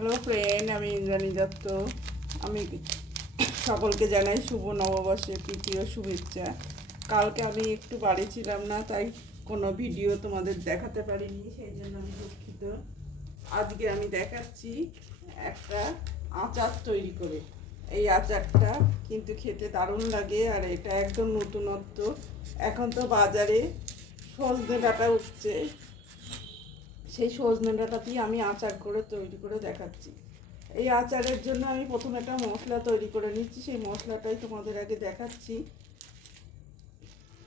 Hello friend, আমি ইন্দ্রাণী দত্ত। আমি সকলকে জানাই শুভ নববর্ষের প্রীতি ও শুভেচ্ছা। কালকে আমি একটু বাড়ি ছিলাম না, তাই কোনো ভিডিও তোমাদের দেখাতে পারিনি, সেই জন্য আমি দুঃখিত। আজকে আমি দেখাচ্ছি একটা আচার তৈরি করে। এই আচারটা কিন্তু খেতে দারুণ লাগে, আর এটা একদম নতুনত্ব। এখন তো বাজারে সজনে ডাঁটা উঠছে, সেই সজনে ডাঁটা দিয়ে আমি আচার করে তৈরি করে দেখাচ্ছি। এই আচারের জন্য আমি প্রথমে একটা মশলা তৈরি করে নিচ্ছি, সেই মশলাটাই তোমাদের আগে দেখাচ্ছি।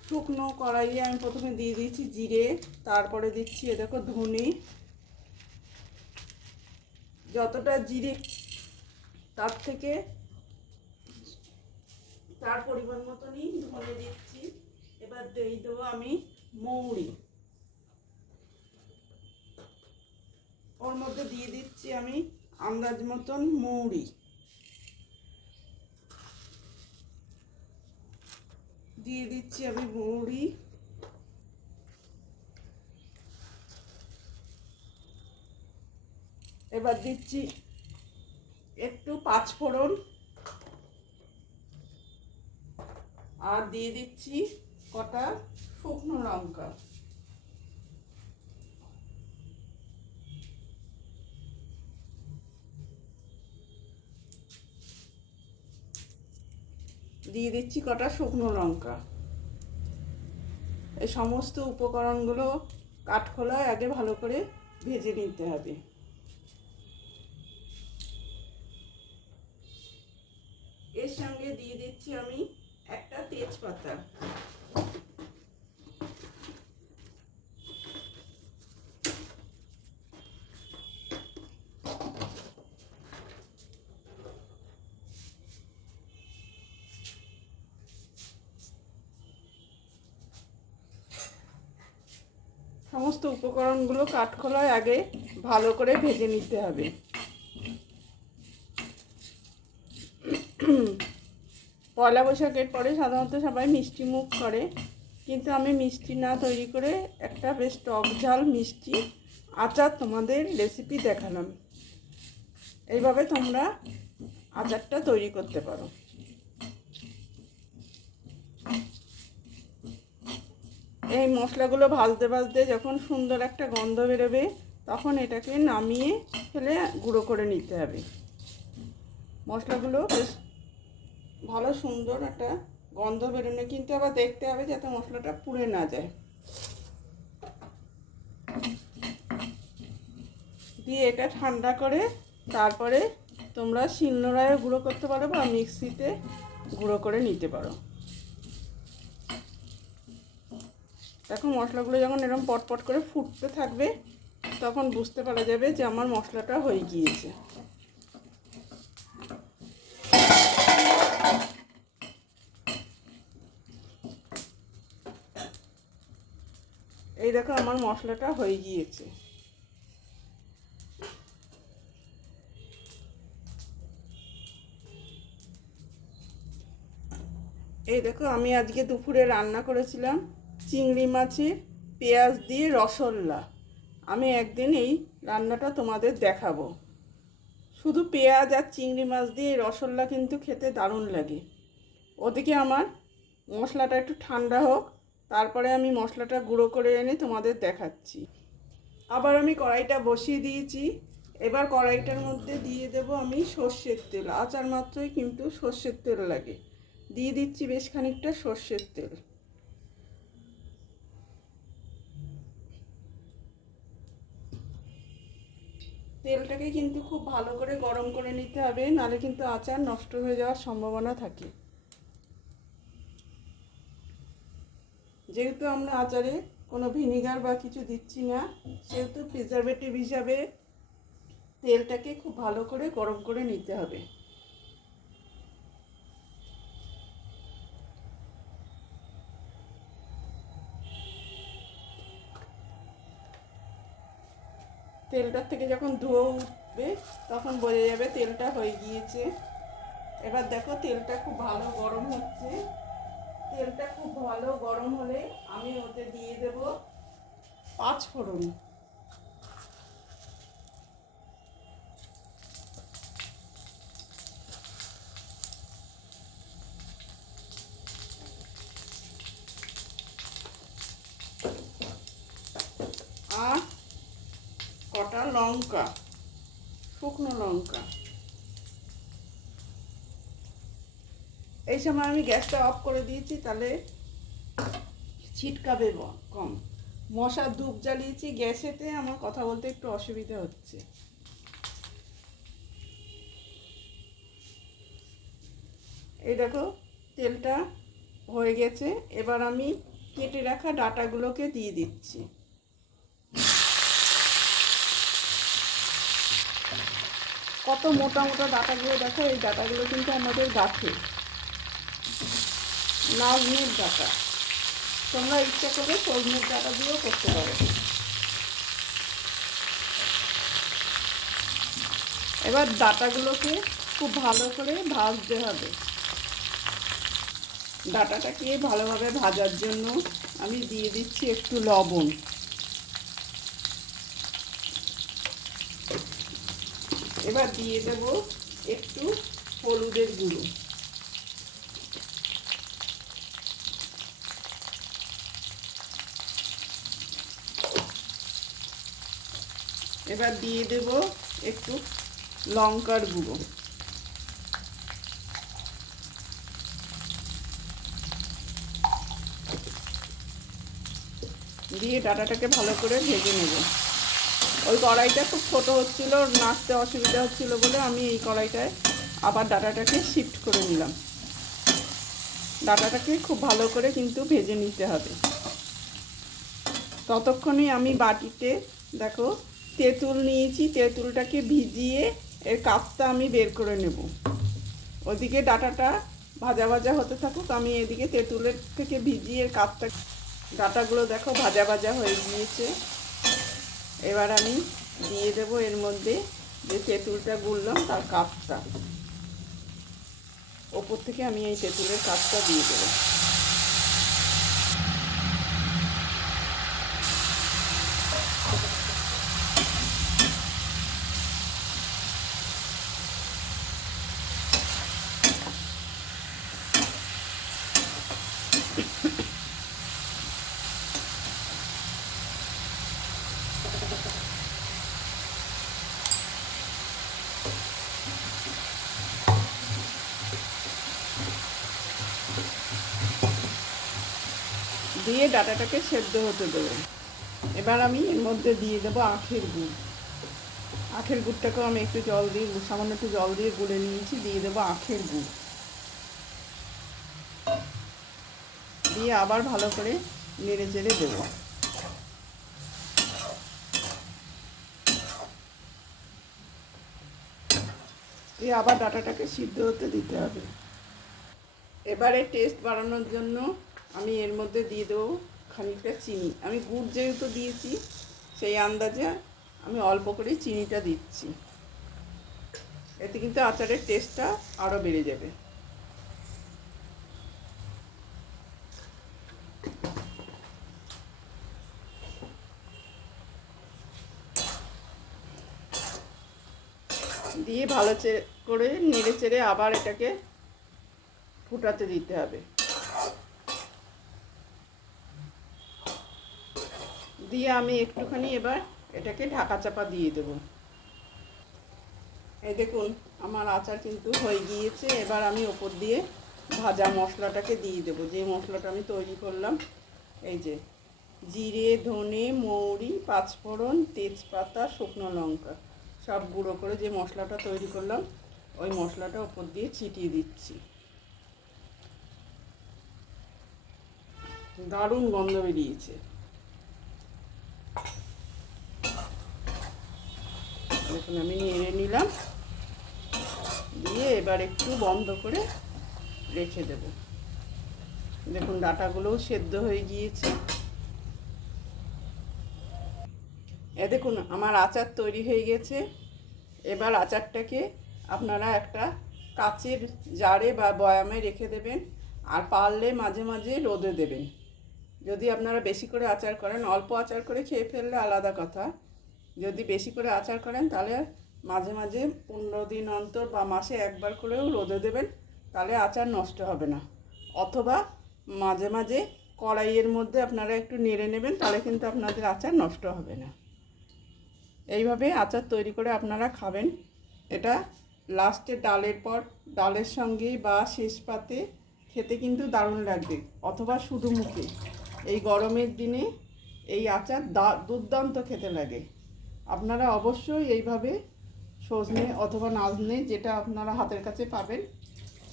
শুকনো কড়াইয়ে আমি প্রথমে দিয়ে দিচ্ছি জিরে, তারপরে দিচ্ছি এ দেখো ধনে। যতটা জিরে তার থেকে তার পরিমাণ মতনই ধনে দিচ্ছি। এবার দিয়ে দেবো আমি মৌরি, ওর মধ্যে দিয়ে দিচ্ছি আমি আন্দাজ মতন মৌরি, দিয়ে দিচ্ছি আমি মৌরি। এবার দিচ্ছি একটু পাঁচফোড়ন, আর দিয়ে দিচ্ছি কটা শুকনো লঙ্কা। দিয়ে দিচ্ছি কটা শুকনো লঙ্কা। এই সমস্ত উপকরণগুলো কাঠখোলায় আগে ভালো করে ভেজে নিতে হবে। এর সঙ্গে দিয়ে দিচ্ছি আমি একটা তেজপাতা। সমস্ত উপকরণগুলো কাঠখোলায় আগে ভালো করে ভেজে নিতে হবে। পয়লা বৈশাখের পরে সাধারণত সবাই মিষ্টি মুখ করে, কিন্তু আমি মিষ্টি না তৈরি করে একটা বেশ টক ঝাল মিষ্টি আচার তোমাদের রেসিপি দেখালাম। এইভাবে তোমরা আচারটা তৈরি করতে পারো। এই মশলাগুলো ভাজতে ভাজতে যখন সুন্দর একটা গন্ধ বেরোবে, তখন এটাকে নামিয়ে ফেলে গুঁড়ো করে নিতে হবে। মশলাগুলো বেশ ভালো সুন্দর একটা গন্ধ বেরোনো, কিন্তু আবার দেখতে হবে যাতে মশলাটা পুড়ে না যায়। দিয়ে এটা ঠান্ডা করে তারপরে তোমরা শিলনোড়ায় গুঁড়ো করতে পারো বা মিক্সিতে গুঁড়ো করে নিতে পারো। দেখো মশলাগুলো যখন এরকম পটপট করে ফুটতে থাকবে, তখন বুঝতে পারা যাবে যে আমার মশলাটা হয়ে গিয়েছে। এই দেখো আমার মশলাটা হয়ে গিয়েছে। এই দেখো আমি আজকে দুপুরে রান্না করেছিলাম চিংড়ি মাছের পেঁয়াজ দিয়ে রসগোল্লা। আমি একদিন এই রান্নাটা তোমাদের দেখাবো। শুধু পেঁয়াজ আর চিংড়ি মাছ দিয়ে রসগোল্লা কিন্তু খেতে দারুণ লাগে। ওদিকে আমার মশলাটা একটু ঠান্ডা হোক, তারপরে আমি মশলাটা গুঁড়ো করে এনে তোমাদের দেখাচ্ছি। আবার আমি কড়াইটা বসিয়ে দিয়েছি। এবার কড়াইটার মধ্যে দিয়ে দেব আমি সর্ষের তেল। আচার মাত্রই কিন্তু সর্ষের তেল লাগে। দিয়ে দিচ্ছি বেশ খানিকটা সর্ষের তেল। তেলটাকে কিন্তু খুব ভালো করে গরম করে নিতে হবে, নাহলে কিন্তু আচার নষ্ট হয়ে যাওয়ার সম্ভাবনা থাকে। যেহেতু আমরা আচারে কোনো ভিনিগার বা কিছু দিচ্ছি না, সেহেতু প্রিজারভেটিভ হিসাবে তেলটাকে খুব ভালো করে গরম করে নিতে হবে। তেলটার থেকে যখন ধোঁয়া উঠবে, তখন বোঝা যাবে তেলটা হয়ে গিয়েছে। এবার দেখো তেলটা খুব ভালো গরম হচ্ছে। তেলটা খুব ভালো গরম হলে আমি ওতে দিয়ে দেব পাঁচফোড়ন। লঙ্কা, শুকনো লঙ্কা। এই সময় আমি গ্যাসটা অফ করে দিয়েছি, তাহলে ছিটকাবে কম। মশার ধূপ জ্বালিয়েছি গ্যাসেতে, আমার কথা বলতে একটু অসুবিধা হচ্ছে। এই দেখো তেলটা হয়ে গেছে, এবার আমি কেটে রাখা ডাঁটাগুলোকে দিয়ে দিচ্ছি। কত মোটা মোটা ডাঁটাগুলো দেখো, এই ডাঁটাগুলো কিন্তু আমাদের গাছে নাজনের ডাঁটা, তোমরা ইচ্ছা করে সজনের ডাঁটা দিয়েও করতে পারো। এবার ডাঁটাগুলোকে খুব ভালো করে ভাজতে হবে। ডাঁটাটাকে ভালোভাবে ভাজার জন্য আমি দিয়ে দিচ্ছি একটু লবণ, এবার দিয়ে দেব একটু হলুদের গুঁড়ো, এবার দিয়ে দেব একটু লঙ্কার গুঁড়ো, দিয়ে ডাঁটাটাকে ভালো করে ভেজে নেব। ওই কড়াইটা খুব ছোটো হচ্ছিলো, নাড়তে অসুবিধা হচ্ছিলো বলে আমি এই কড়াইটায় আবার ডাঁটাটাকে শিফট করে নিলাম। ডাঁটাটাকে খুব ভালো করে কিন্তু ভেজে নিতে হবে। ততক্ষণে আমি বাটিতে দেখো তেঁতুল নিয়েছি, তেঁতুলটাকে ভিজিয়ে এর কাপটা আমি বের করে নেব। ওদিকে ডাঁটাটা ভাজা ভাজা হতে থাকুক, আমি এদিকে তেঁতুলের থেকে ভিজিয়ে কাপটা, ডাঁটাগুলো দেখো ভাজা ভাজা হয়ে গিয়েছে। এবার আমি দিয়ে দেব এর মধ্যে যে তেঁতুলটা গুললাম তার কাপটা, ওপর থেকে আমি এই তেঁতুলের কাপটা দিয়ে দেবো। দিয়ে ডাঁটাটাকে সেদ্ধ হতে দেবো। এবার আমি এর মধ্যে দিয়ে দেবো আখের গুড়। আখের গুড়টাকেও আমি একটু জল দিয়ে, সামান্য একটু জল দিয়ে গুলে নিয়েছি, দিয়ে দেবো আখের গুড়, দিয়ে আবার ভালো করে নেড়ে চেড়ে দেবো। দিয়ে আবার ডাঁটাটাকে সিদ্ধ হতে দিতে হবে। এবারে টেস্ট বাড়ানোর জন্য আমি এর মধ্যে দিয়ে দেবো খানিকটা চিনি। আমি গুড় যেহেতু দিয়েছি সেই আন্দাজে আমি অল্প করে চিনিটা দিচ্ছি, এতে কিন্তু আচারের টেস্টটা আরও বেড়ে যাবে। দিয়ে ভালো করে নেড়ে চেড়ে আবার এটাকে ফুটাতে দিতে হবে। দিয়ে আমি একটুখানি এবার এটাকে ঢাকা চাপা দিয়ে দেবো। এই দেখুন আমার আচার কিন্তু হয়ে গিয়েছে। এবার আমি ওপর দিয়ে ভাজা মশলাটাকে দিয়ে দেবো, যে মশলাটা আমি তৈরি করলাম। এই যে জিরে, ধনে, মৌরি, পাঁচফোড়ন, তেজপাতা, শুকনো লঙ্কা সব গুঁড়ো করে যে মশলাটা তৈরি করলাম, ওই মশলাটা ওপর দিয়ে ছিটিয়ে দিচ্ছি। দারুণ গন্ধ বেরিয়েছে। দেখুন আমি নেড়ে নিলাম, দিয়ে এবার একটু বন্ধ করে রেখে দেব। দেখুন ডাঁটাগুলোও সেদ্ধ হয়ে গিয়েছে। দেখুন আমার আচার তৈরি হয়ে গেছে। এবার আচারটাকে আপনারা একটা কাচের জারে বা বয়ামে রেখে দেবেন, আর পারলে মাঝে মাঝে রোদে দেবেন। যদি আপনারা বেশি করে আচার করেন, অল্প আচার করে খেয়ে ফেললে আলাদা কথা, যদি বেশি করে আচার করেন তাহলে মাঝে মাঝে 15 দিন অন্তর বা মাসে একবার করেও রোদে দেবেন, তাহলে আচার নষ্ট হবে না। অথবা মাঝে মাঝে কড়াইয়ের মধ্যে আপনারা একটু নেড়ে নেবেন, তাহলে কিন্তু আপনাদের আচার নষ্ট হবে না। এইভাবে আচার তৈরি করে আপনারা খাবেন। এটা লাস্টে ডালের পর ডালের সঙ্গে বা শেষ পাতে খেতে কিন্তু দারুণ লাগবে, অথবা শুধু মুখে। এই গরমের দিনে এই আচার দুর্দান্ত খেতে লাগে। আপনারা অবশ্যই এইভাবে সজনে অথবা নাজনে, যেটা আপনারা হাতের কাছে পাবেন,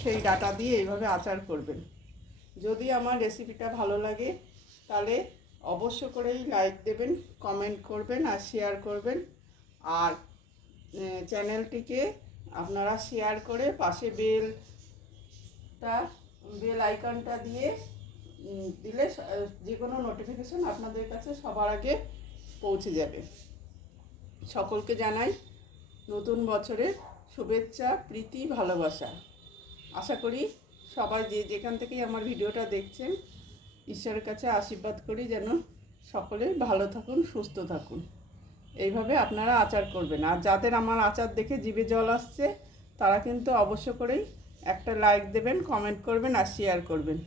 সেই ডাটা দিয়ে এইভাবে আচার করবেন। যদি আমার রেসিপিটা ভালো লাগে তাহলে অবশ্য করেই লাইক দেবেন, কমেন্ট করবেন আর শেয়ার করবেন। আর চ্যানেলটিকে আপনারা শেয়ার করে পাশে বেল আইকনটা দিয়ে দিলে যে কোনো নোটিফিকেশন আপনাদের কাছে সবার আগে পৌঁছে যাবে। সকলকে জানাই নতুন বছরের শুভেচ্ছা, প্রীতি, ভালোবাসা। আশা করি সবাই যেখান থেকেই আমার ভিডিওটা দেখছেন, ঈশ্বরের কাছে আশীর্বাদ করি যেন সকলে ভালো থাকুন, সুস্থ থাকুন। এইভাবে আপনারা আচার করবেন। আর যাদের আমার আচার দেখে জিভে জল আসছে তারা কিন্তু অবশ্য করেই একটা লাইক দেবেন, কমেন্ট করবেন আর শেয়ার করবেন।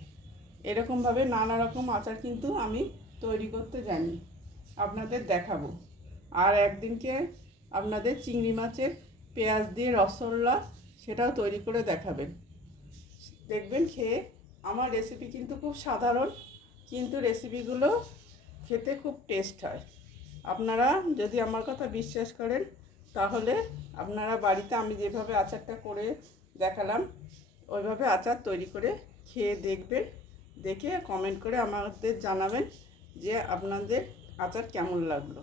এরকমভাবে নানা রকম আচার কিন্তু আমি তৈরি করতে জানি, আপনাদের দেখাবো। আর একদিনকে আপনাদের চিংড়ি মাছের পেঁয়াজ দিয়ে রসগোল্লা সেটাও তৈরি করে দেখাবেন, দেখবেন খেয়ে। আমার রেসিপি কিন্তু খুব সাধারণ, কিন্তু রেসিপিগুলো খেতে খুব টেস্ট হয়। আপনারা যদি আমার কথা বিশ্বাস করেন তাহলে আপনারা বাড়িতে আমি যেভাবে আচারটা করে দেখালাম ওইভাবে আচার তৈরি করে খেয়ে দেখবেন, দেখে কমেন্ট করে আমাদের জানাবেন যে আপনাদের আচার কেমন লাগলো।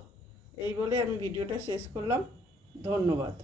এই বলে আমি ভিডিওটা শেষ করলাম। ধন্যবাদ।